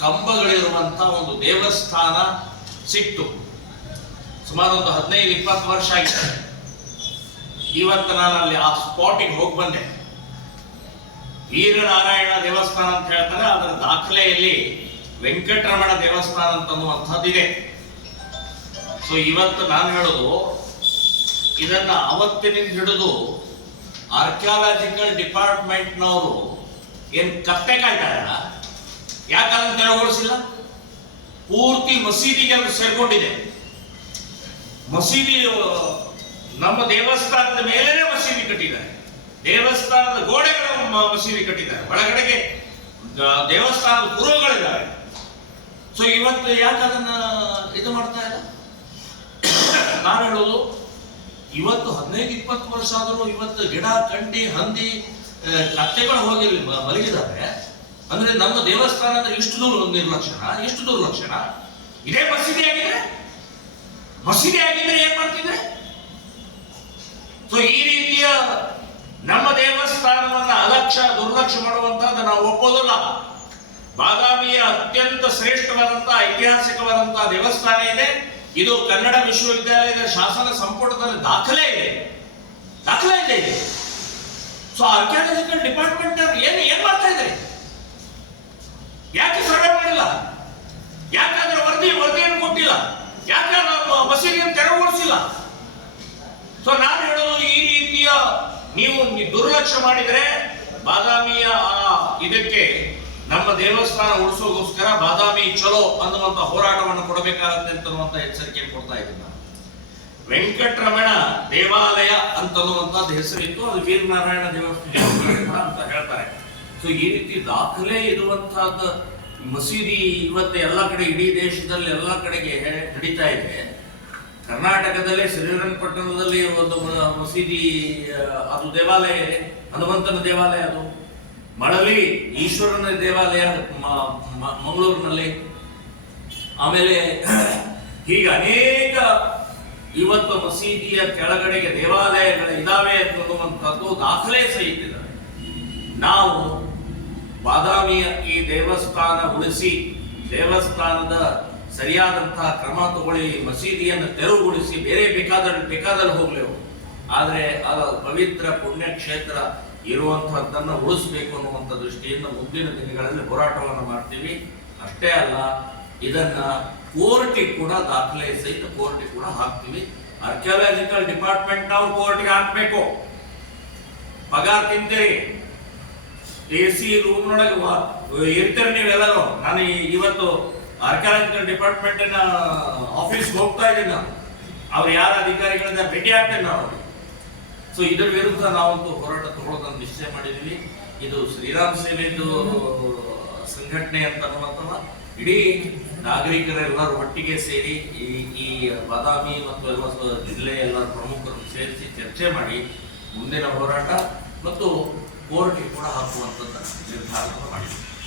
ಕಂಬಗಳಿರುವಂತ ಒಂದು ದೇವಸ್ಥಾನ ಸಿಟ್ಟು. ಸುಮಾರು ಒಂದು ಹದಿನೈದು, ಇಪ್ಪತ್ತು ವರ್ಷ ಆಗಿದೆ. ಇವತ್ತು ನಾನು ಅಲ್ಲಿ ಆ ಸ್ಪಾಟಿಗೆ ಹೋಗಿ ಬಂದೆ. ವೀರನಾರಾಯಣ ದೇವಸ್ಥಾನ ಅಂತ ಹೇಳ್ತಾರೆ, ಅದರ ದಾಖಲೆಯಲ್ಲಿ ವೆಂಕಟರಮಣ ದೇವಸ್ಥಾನ ಅಂತ ಅನ್ನುವಂಥದ್ದಿದೆ ಸೊ ಇವತ್ತು ನಾನು ಹೇಳೋದು, ಇದನ್ನ ಅವತ್ತಿನಿಂದ ಹಿಡಿದು ಆರ್ಕಿಯಾಲಜಿಕಲ್ ಡಿಪಾರ್ಟ್ಮೆಂಟ್ನವರು ಏನು ಕತ್ತೆ ಕಾಯ್ತಾರ ಯಾಕೆ ಅದನ್ನು ತೆರವುಗೊಳಿಸಿಲ್ಲ? ಪೂರ್ತಿ ಮಸೀದಿಗೆ ಅದು ಸೇರ್ಕೊಂಡಿದೆ. ಮಸೀದಿ ನಮ್ಮ ದೇವಸ್ಥಾನದ ಮೇಲೇನೆ ಮಸೀದಿ ಕಟ್ಟಿದ್ದಾರೆ. ದೇವಸ್ಥಾನದ ಗೋಡೆಗಳ ಮಸೀದಿ ಕಟ್ಟಿದ್ದಾರೆ. ಒಳಗಡೆಗೆ ದೇವಸ್ಥಾನದ ಪುರುಗಳಿದ್ದಾವೆ ಸೊ ಇವತ್ತು ಯಾಕೆ ಅದನ್ನ ಇದು ಮಾಡ್ತಾ ಇಲ್ಲ? ನಾನು ಹೇಳೋದು ಇವತ್ತು ಹದಿನೈದು, ಇಪ್ಪತ್ತು ವರ್ಷ ಆದರೂ ಇವತ್ತು ಗಿಡ, ಕಂಡಿ, ಹಂದಿ ಕತ್ತೆಗಳು ಹೋಗಿರ್ಲಿ ಇಲ್ಲಿ ಮ- ಮಲಗಿದ್ದಾರೆ ಅಂದ್ರೆ ನಮ್ಮ ದೇವಸ್ಥಾನ ಅಂದ್ರೆ ಇಷ್ಟು ದೂರ ನಿರ್ಲಕ್ಷಣ, ಎಷ್ಟು ದುರ್ಲಕ್ಷಣ ಇದೇ ಮಸೀದಿ ಆಗಿದೆ ಮಸೀದಿ ಆಗಿದ್ರೆ ಏನ್ ಮಾಡ್ತಿದ್ರೆ? ಸೊ ಈ ರೀತಿಯ ನಮ್ಮ ದೇವಸ್ಥಾನವನ್ನ ಅಲಕ್ಷ, ದುರ್ಲಕ್ಷ ಮಾಡುವಂತಹದ್ದು ನಾವು ಒಪ್ಪೋದಿಲ್ಲ. ಬಾದಾಮಿಯ ಅತ್ಯಂತ ಶ್ರೇಷ್ಠವಾದಂತಹ, ಐತಿಹಾಸಿಕವಾದಂತಹ ದೇವಸ್ಥಾನ ಇದೆ. ಇದು ಕನ್ನಡ ವಿಶ್ವವಿದ್ಯಾಲಯದ ಶಾಸನ ಸಂಪುಟದಲ್ಲಿ ದಾಖಲೆ ಇದೆ. ದಾಖಲೆ ಇದೆ. ಸೊ ಆರ್ಕಿಯಾಲಜಿಕಲ್ ಡಿಪಾರ್ಟ್ಮೆಂಟ್ ಏನ್ ಏನ್ ಮಾಡ್ತಾ ಇದ್ದಾರೆ? ಯಾಕೆ ಸರ್ವೆ ಮಾಡಿಲ್ಲ? ಯಾಕೆ ಅದರ ವರದಿ ವರದಿಯನ್ನು ಕೊಟ್ಟಿಲ್ಲ? ಯಾಕೆ ಅದರ ಮಸೀದಿಯನ್ನು ತೆರವುಗೊಳಿಸಿಲ್ಲ? ಸೊ ನಾನು ಹೇಳೋದು ಈ ರೀತಿಯ ನೀವು ದುರ್ಲಕ್ಷ ದುರ್ಲಕ್ಷ್ಯ ಮಾಡಿದರೆ ಬಾದಾಮಿಯ ಇದಕ್ಕೆ ನಮ್ಮ ದೇವಸ್ಥಾನ ಉಳಿಸೋಗೋಸ್ಕರ ಬಾದಾಮಿ ಚಲೋ ಅನ್ನುವಂಥ ಹೋರಾಟವನ್ನು ಕೊಡಬೇಕಾಗುತ್ತೆ ಅಂತ ಎಚ್ಚರಿಕೆ ಕೊಡ್ತಾ ಇದ್ದೀನಿ ವೆಂಕಟರಮಣ ದೇವಾಲಯ ಅಂತನ್ನುವಂಥದ್ದು ಹೆಸರಿತ್ತು, ಅದು ವೀರನಾರಾಯಣ ದೇವಸ್ಥಾನ ಅಂತ ಹೇಳ್ತಾರೆ. ಸೊ ಈ ರೀತಿ ದಾಖಲೆ ಇರುವಂತಹದ್ದು ಮಸೀದಿ ಇವತ್ತು ಎಲ್ಲ ಕಡೆ ಇಡೀ ದೇಶದಲ್ಲಿ ಎಲ್ಲ ಕಡೆಗೆ ನಡೀತಾ ಇದೆ. ಕರ್ನಾಟಕದಲ್ಲಿ ಶ್ರೀರಂಗಪಟ್ಟಣದಲ್ಲಿ ಒಂದು ಮಸೀದಿ ಅದು ದೇವಾಲಯ ಇದೆ ಹನುಮಂತನ ದೇವಾಲಯ ಅದು. ಮಳಲಿ ಈಶ್ವರನ ದೇವಾಲಯ ಮಂಗಳೂರಿನಲ್ಲಿ. ಆಮೇಲೆ ಹೀಗೆ ಅನೇಕ ಇವತ್ತು ಮಸೀದಿಯ ಕೆಳಗಡೆಗೆ ದೇವಾಲಯಗಳು ಇದಾವೆ ಅನ್ನುವಂಥದ್ದು ದಾಖಲೆ ಸಹಿತ ನಾವು ಬಾದಾಮಿಯ ಈ ದೇವಸ್ಥಾನ ಉಳಿಸಿ, ದೇವಸ್ಥಾನದ ಸರಿಯಾದಂತಹ ಕ್ರಮ ತಗೊಳ್ಳಿ, ಮಸೀದಿಯನ್ನು ತೆರವುಗೊಳಿಸಿ, ಬೇರೆ ಬೇಕಾದಲ್ಲಿ ಬೇಕಾದಲ್ಲಿ ಹೋಗ್ಲೇವು ಆದರೆ ಅದು ಪವಿತ್ರ ಪುಣ್ಯಕ್ಷೇತ್ರ ಇರುವಂತಹದ್ದನ್ನು ಉಳಿಸಬೇಕು ಅನ್ನುವಂಥ ದೃಷ್ಟಿಯಿಂದ ಮುಂದಿನ ದಿನಗಳಲ್ಲಿ ಹೋರಾಟವನ್ನು ಮಾಡ್ತೀವಿ. ಅಷ್ಟೇ ಅಲ್ಲ, ಇದನ್ನ ಕೋರ್ಟಿಗೆ ಕೂಡ ದಾಖಲೆ ಸಹಿತ ಕೋರ್ಟಿಗೆ ಕೂಡ ಹಾಕ್ತೀವಿ. ಆರ್ಕಿಯಾಲಜಿಕಲ್ ಡಿಪಾರ್ಟ್ಮೆಂಟ್ ನಾವು ಕೋರ್ಟ್ಗೆ ಹಾಕ್ಬೇಕು. ಪಗಾರ ತಿಂತೀರಿ. ಎ ಸಿ ರೂಮ್ನೊಳಗೆ ಇರ್ತೀರಿ ನೀವೆಲ್ಲರೂ. ನಾನು ಇವತ್ತು ಆರ್ಕಿಯಾಲಜಿಕಲ್ ಡಿಪಾರ್ಟ್ಮೆಂಟಿನ ಆಫೀಸ್ಗೆ ಹೋಗ್ತಾ ಇದ್ದೀನಿ. ನಾನು ಅವ್ರು ಯಾರ ಅಧಿಕಾರಿಗಳಿಂದ ಭೇಟಿ ಆಗ್ತೇನೆ ನಾವು. ಸೊ ಇದರ ವಿರುದ್ಧ ನಾವೊಂದು ಹೋರಾಟ ತಗೊಳ್ಳೋದನ್ನು ನಿಶ್ಚಯ ಮಾಡಿದ್ದೀವಿ ಇದು ಶ್ರೀರಾಮ್ ಸೇನೆದು ಸಂಘಟನೆ ಅಂತ ಅನ್ನುವಂಥ ಇಡೀ ನಾಗರಿಕರೆಲ್ಲರೂ ಒಟ್ಟಿಗೆ ಸೇರಿ ಈ ಈ ಬಾದಾಮಿ ಮತ್ತು ಎಲ್ಲ ಜಿಲ್ಲೆಯ ಎಲ್ಲ ಪ್ರಮುಖರನ್ನು ಸೇರಿಸಿ ಚರ್ಚೆ ಮಾಡಿ ಮುಂದಿನ ಹೋರಾಟ ಮತ್ತು ಕೋರ್ಟ್ಗೆ ಕೂಡ ಹಾಕುವಂಥದ್ದು ನಿರ್ಧಾರವನ್ನು ಮಾಡಿದ್ದೀವಿ